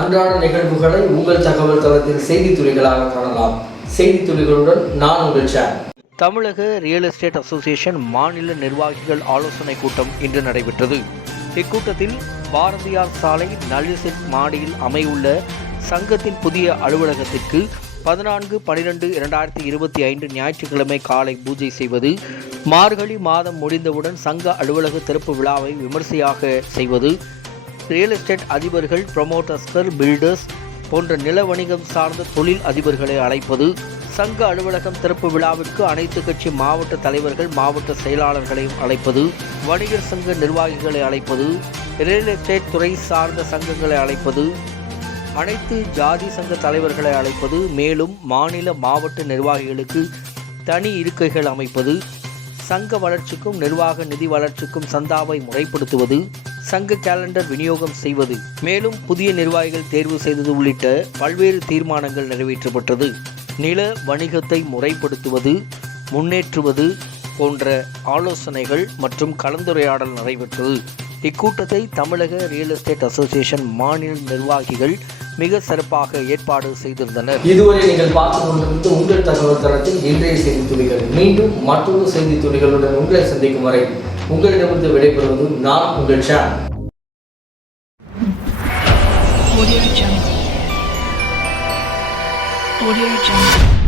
அன்றாட நிகழ்வுகளை உங்கள் தகவல் தளத்தின் செய்தி துளிகளாக காணலாம். செய்தி துளிகளுடன் நான் உங்கள் சேர். தமிழக ரியல் எஸ்டேட் அசோசியேஷன் மாநில நிர்வாகிகள் ஆலோசனை கூட்டம் இன்று நடைபெற்றது. இக்கூட்டத்தில் பாரதியார் சாலை நலிசிட் மாடியில் அமையுள்ள சங்கத்தின் புதிய அலுவலகத்திற்கு பதினான்கு பனிரெண்டு இரண்டாயிரத்தி இருபத்தி ஐந்து ஞாயிற்றுக்கிழமை காலை பூஜை செய்வது மார்கழி மாதம் முடிந்தவுடன் சங்க அலுவலக திறப்பு விழாவை விமர்சையாக செய்வது ரியல் எஸ்டேட் அதிபர்கள் ப்ரொமோட்டர்ஸ்கள் பில்டர்ஸ் போன்ற நில வணிகம் சார்ந்த தொழில் அதிபர்களை அழைப்பது சங்க அலுவலகம் திறப்பு விழாவிற்கு அனைத்து கட்சி மாவட்ட தலைவர்கள் மாவட்ட செயலாளர்களையும் அழைப்பது வணிகர் சங்க நிர்வாகிகளை அழைப்பது ரியல் எஸ்டேட் துறை சார்ந்த சங்கங்களை அழைப்பது அனைத்து ஜாதி சங்க தலைவர்களை அழைப்பது மேலும் மாநில மாவட்ட நிர்வாகிகளுக்கு தனி இருக்கைகள் அமைப்பது சங்க வளர்ச்சிக்கும் நிர்வாக நிதி வளர்ச்சிக்கும் சந்தாவை முறைப்படுத்துவது சங்க கேலண்டர் விநியோகம் செய்வது. மேலும் புதிய நிர்வாகிகள் தேர்வு செய்தது உள்ளிட்ட பல்வேறு தீர்மானங்கள் நிறைவேற்றப்பட்டது. நில வணிகத்தை முறைப்படுத்துவது முன்னேற்றுவது போன்ற ஆலோசனைகள் மற்றும் கலந்துரையாடல் நடைபெற்றது. இக்கூட்டத்தை தமிழக ரியல் எஸ்டேட் அசோசியேஷன் மாநில நிர்வாகிகள் மிக சிறப்பாக ஏற்பாடு செய்திருந்தனர். இதுவரை நீங்கள் பார்த்து கொண்டிருந்து உங்கள் தகவல் தளத்தில் இன்றைய செய்தி துளிகள். மீண்டும் மற்றொரு செய்தி துளிகளுடன் உங்களை சந்திக்கும் வரை உங்களிடமிருந்து விடைபெறுவது நான் உங்கள் சேர் Audio Jungle. Audio Jungle.